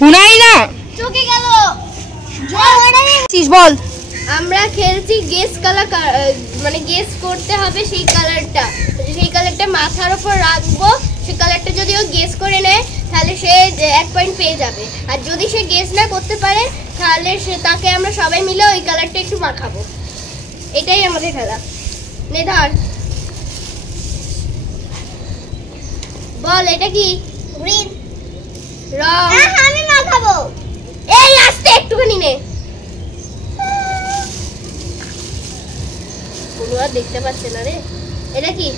গুনাই না চোখে গেল বল। আমরা খেলছি গেস কালার, মানে গেস করতে হবে সেই কালারটা মাথার উপর রাখবো। সেই কালারটা যদি ও গেস করে নেয় তাহলে সে 1 পয়েন্ট পেয়ে যাবে, আর যদি সে গেস না করতে পারে তাহলে তাকে আমরা সবাই মিলে ওই কালারটা একটু মাখাবো। এটাই আমাদের খেলা। নে ধর, বল এটা কি? গ্রিন রং। আমি মাখাবো। এই আস্তে একটুখানি নে, কোনো আর দেখতে পাচ্ছে না রে। এটা কি?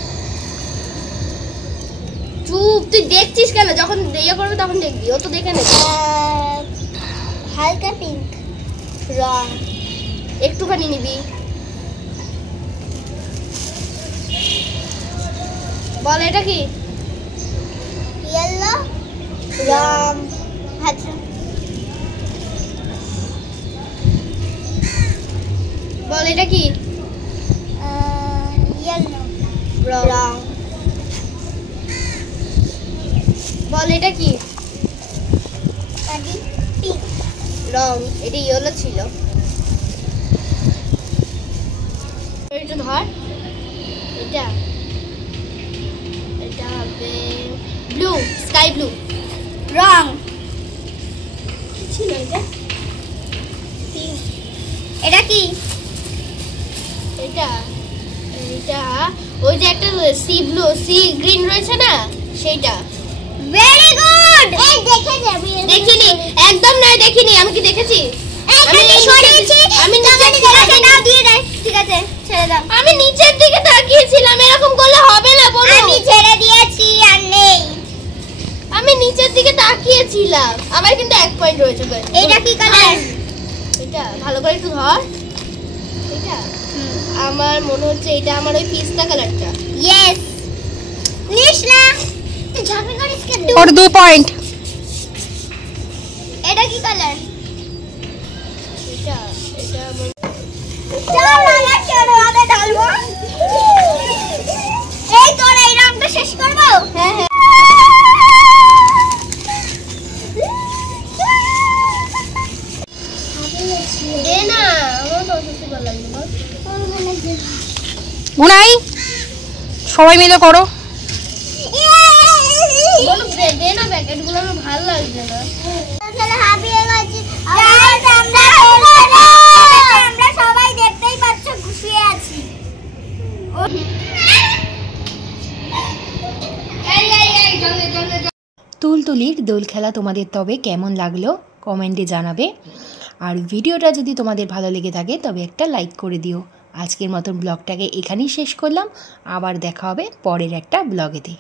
চুপ, তুই দেখছিস কেন? যখন ইয়ে করবে তখন দেখবি, ও তো দেখে নেবে। হালকা পিঙ্ক রং, একটুখানি নিবি। বল এটা কি? ইয়েলো রং। আচ্ছা বল এটা কি? ইয়েলো রং। বল এটা কি? পিঙ্ক রং। এটা ইয়েলো ছিল। এটা ধর, এটা হবে ব্লু, স্কাই ব্লু রং। কি ছিল এটা? পিঙ্ক। এটা কি? এটা ওই যে একটা সি ব্লু, সি গ্রিন রয়েছে না, সেইটা। Very good. এই দেখে যাবি? দেখিনি, একদম নয়, দেখিনি। আমি কি দেখেছি? আমি সরিয়েছি। আমি নিচের দিকে নাও দিয়ে দে। ঠিক আছে, ছেড়ে দাও। আমি নিচের দিকে তাকিয়েছিলাম, এরকম করলে হবে না বলো। আমি ছেড়ে দিয়েছি, আর নেই। আমি নিচের দিকে তাকিয়েছিলাম। আমার কিন্তু 1 পয়েন্ট রয়েছে। এটা কি কালার? এটা ভালো করে একটু ধর। এটা আমার মনে হচ্ছে এটা আমার ওই পিস্তা কালারটা। ইয়েস। নিস না, তুই ঝগড়া করিস কেন? ওর 2 পয়েন্ট। এটা কি কালার? এটা চল আমরা চলো আগে ঢালবো। এই তোর এই রংটা শেষ করব। হ্যাঁ হ্যাঁ। দে না, আমার তো অসুস্থ ভালো লাগছে। গুনাই সবাই মিলে করো। বলো দে না, প্যাকেটগুলো আমার ভালো লাগছে না। তাহলে হাবিয়ে গেছি। আমরা সবাই দেখতেই পাচ্ছ ঘুষিয়ে আছি। তুলতুলির দোল খেলা তোমাদের তবে কেমন লাগলো কমেন্টে জানাবে, আর ভিডিওটা যদি তোমাদের ভালো লেগে থাকে তবে একটা লাইক করে দিও। আজকের মতন ব্লগটাকে এখানেই শেষ করলাম, আবার দেখা হবে পরের একটা ব্লগেতে।